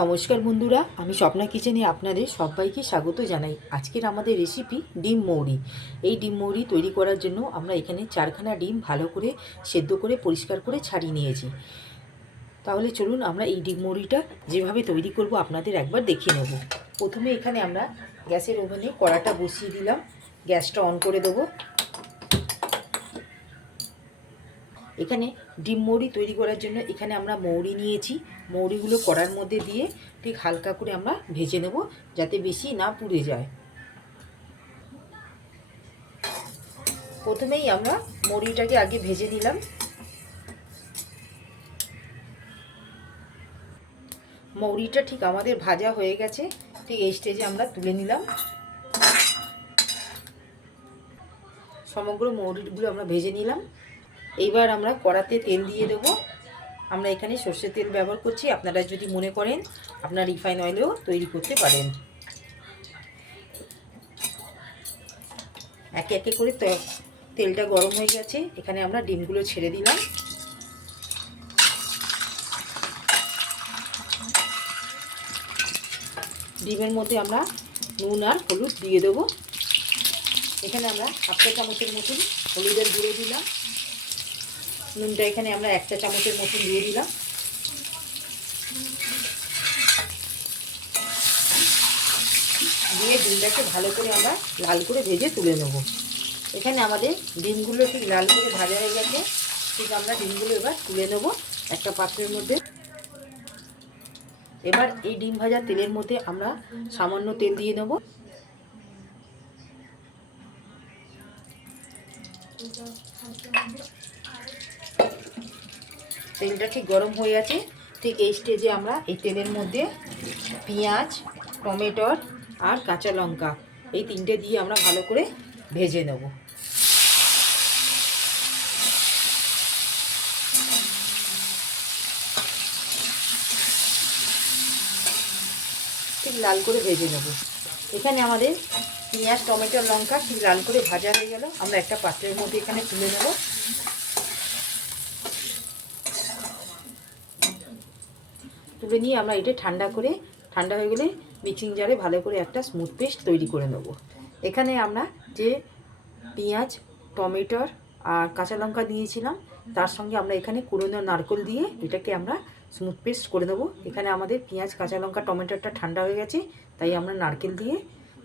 নমস্কার বন্ধুরা, আমি স্বপ্না কিচেনে আপনাদের সবাইকে স্বাগত জানাই। আজকের আমাদের রেসিপি ডিম মৌরি। এই ডিম মৌরি তৈরি করার জন্য আমরা এখানে 4খানা ডিম ভালো করে সেদ্ধ করে পরিষ্কার করে ছাড়িয়ে নিয়েছি। তাহলে চলুন আমরা এই ডিম মৌরিটা যেভাবে তৈরি করব আপনাদের একবার দেখিয়ে নেব। প্রথমে এখানে আমরা গ্যাসের ওভেনে কড়াটা বসিয়ে দিলাম, গ্যাসটা অন করে দেবো। এখানে ডিম মৌরি তৈরি করার জন্য এখানে আমরা মৌরি নিয়েছি। মৌরিগুলো কড়ার মধ্যে দিয়ে ঠিক হালকা করে আমরা ভেজে নেব, যাতে বেশি না পুড়ে যায়। প্রথমেই আমরা মৌরিটাকে আগে ভেজে নিলাম। মৌরিটা ঠিক আমাদের ভাজা হয়ে গেছে, ঠিক এই স্টেজে আমরা তুলে নিলাম। সমগ্র মৌরিগুলো আমরা ভেজে নিলাম। এইবার আমরা কড়াতে তেল দিয়ে দেবো। আমরা এখানে সর্ষের তেল ব্যবহার করছি, আপনারা যদি মনে করেন আপনারা রিফাইন অয়েলেও তৈরি করতে পারেন। একে একে করে তেলটা গরম হয়ে গেছে, এখানে আমরা ডিমগুলো ছেড়ে দিলাম। ডিমের মধ্যে আমরা নুন আর হলুদ দিয়ে দেবো। এখানে আমরা 1/2 চামচের মতন হলুদের গুঁড়ো দিলাম। নুনটা এখানে আমরা 1 চামচের মতন দিয়ে দিলাম। দিয়ে ডিমটাকে ভালো করে আমরা লাল করে ভেজে তুলে নেব। এখানে আমাদের ডিমগুলো ঠিক লাল করে ভাজা হয়ে গেছে, ঠিক আমরা ডিমগুলো এবার তুলে নেব একটা পাত্রের মধ্যে। এবার এই ডিম ভাজা তেলের মধ্যে আমরা সামান্য তেল দিয়ে নেব। তেলটা ঠিক গরম হয়ে আছে, ঠিক এই স্টেজে আমরা এই তেলের মধ্যে পেঁয়াজ, টমেটোর আর কাঁচা লঙ্কা এই 3টে দিয়ে আমরা ভালো করে ভেজে নেব। ঠিক লাল করে ভেজে নেব। এখানে আমাদের পেঁয়াজ, টমেটো, লঙ্কা ঠিক লাল করে ভাজা হয়ে গেল। আমরা একটা পাত্রের মধ্যে এখানে তুলে নেব। তুলে নিয়ে আমরা এটা ঠান্ডা হয়ে গেলে মিক্সিং জারে ভালো করে একটা স্মুথ পেস্ট তৈরি করে নেব। এখানে আমরা যে পেঁয়াজ, টমেটোর আর কাঁচা লঙ্কা দিয়েছিলাম, তার সঙ্গে আমরা এখানে কুড়োনো নারকেল দিয়ে এটাকে আমরা স্মুথ পেস্ট করে নেব। এখানে আমাদের পেঁয়াজ, কাঁচা লঙ্কা, টমেটোটা ঠান্ডা হয়ে গেছে, তাই আমরা নারকেল দিয়ে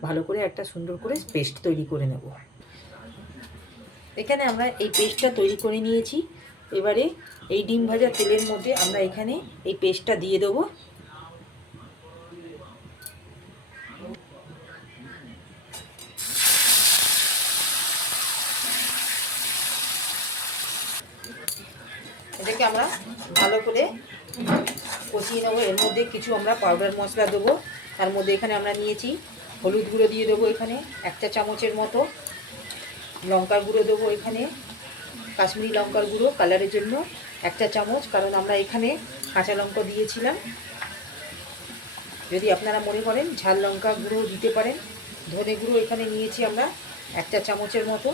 ভালো করে একটা সুন্দর করে পেস্ট তৈরি করে নেব। এখানে আমরা এই পেস্টটা তৈরি করে নিয়েছি। এবারে এই ডিম ভাজা তেলের মধ্যে আমরা এখানে এই পেস্টটা দিয়ে দেবো। এটাকে আমরা ভালো করে কষিয়ে নেবো। এর মধ্যে কিছু আমরা পাউডার মশলা দেবো। তার মধ্যে এখানে আমরা নিয়েছি হলুদ গুঁড়ো দিয়ে দেবো এখানে 1 চামচের মতো, লঙ্কার গুঁড়ো দেবো এখানে কাশ্মীরি লঙ্কার গুঁড়ো কালারের জন্য 1 চামচ, কারণ আমরা এখানে কাঁচা লঙ্কা দিয়েছিলাম। যদি আপনারা মনে করেন ঝাল লঙ্কা গুঁড়ো দিতে পারেন। ধনে গুঁড়ো এখানে নিয়েছি আমরা 1 চামচের মতো।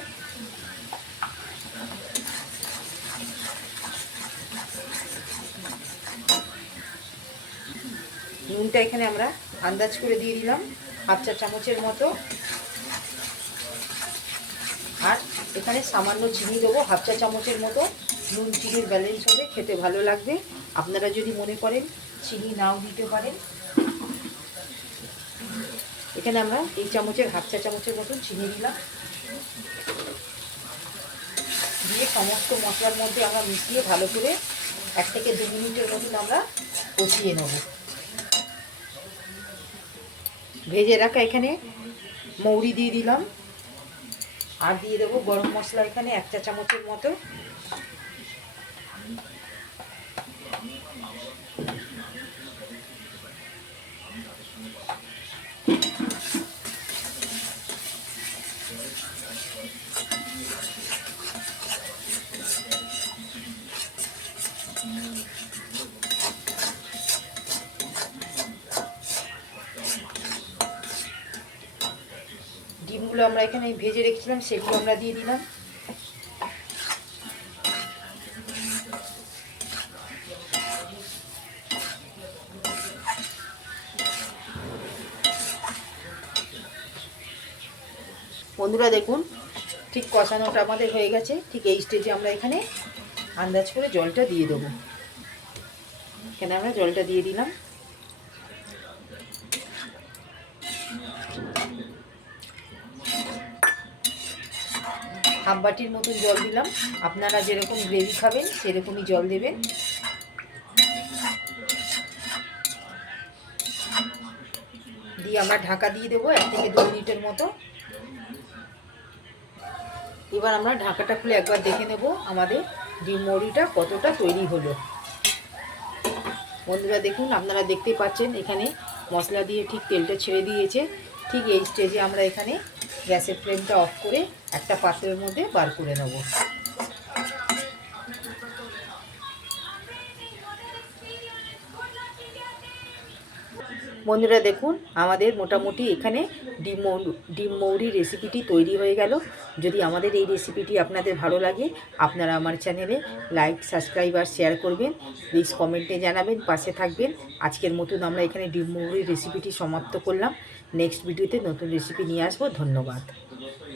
নুনটা এখানে আমরা আন্দাজ করে দিয়ে দিলাম 1/2 চামচের মতো। আর এখানে সামান্য চিনি দেবো 1/2 চামচের মতো। নুন চিনির ব্যালেন্স হবে, খেতে ভালো লাগবে। আপনারা যদি মনে করেন চিনি নাও দিতে পারেন। এখানে আমরা এই চামচের 1/2 চামচের মতন চিনি দিলাম। দিয়ে সমস্ত মশলার মধ্যে আমরা মিশিয়ে ভালো করে 1 থেকে 2 মিনিটের মতন আমরা কষিয়ে নেব। ভেজে রাখা এখানে মৌরি দিয়ে দিলাম, আর দিয়ে দেবো গরম মশলা এখানে 1 চামচের মতো। ডিমগুলো আমরা এখানে ভেজে রেখেছিলাম, সেগুলো আমরা দিয়ে দিলাম। বন্ধুরা দেখুন, ঠিক কষানোটা আমাদের হয়ে গেছে। ঠিক এই স্টেজে আমরা এখানে আন্দাজ করে জলটা দিয়ে দেবো। এখানে আমরা জলটা দিয়ে দিলাম। হাফ বাটির মতন জল দিলাম। আপনারা যেরকম গ্রেভি খাবেন সেরকমই জল দেবেন। দিয়ে আমরা ঢাকা দিয়ে দেবো 1 থেকে 2 মিনিটের মতো। এবার আমরা ঢাকাটা খুলে একবার দেখে নেব আমাদের ডিম মৌরিটা কতটা তৈরি হলো। বন্ধুরা দেখুন, আপনারা দেখতেই পাচ্ছেন এখানে মশলা দিয়ে ঠিক তেলটা ছেড়ে দিয়েছে। ঠিক এই স্টেজে আমরা এখানে গ্যাসের ফ্লেমটা অফ করে একটা পাত্রের মধ্যে বার করে নেব। বন্ধুরা দেখুন, আমাদের মোটামুটি এখানে ডিম মৌরি রেসিপিটি তৈরি হয়ে গেল। যদি আমাদের এই রেসিপিটি আপনাদের ভালো লাগে, আপনারা আমার চ্যানেলে লাইক, সাবস্ক্রাইব আর শেয়ার করবেন। প্লিজ কমেন্টে জানাবেন, পাশে থাকবেন। আজকের মতন আমরা এখানে ডিম মৌরি রেসিপিটি সমাপ্ত করলাম। নেক্সট ভিডিওতে নতুন রেসিপি নিয়ে আসবো। ধন্যবাদ।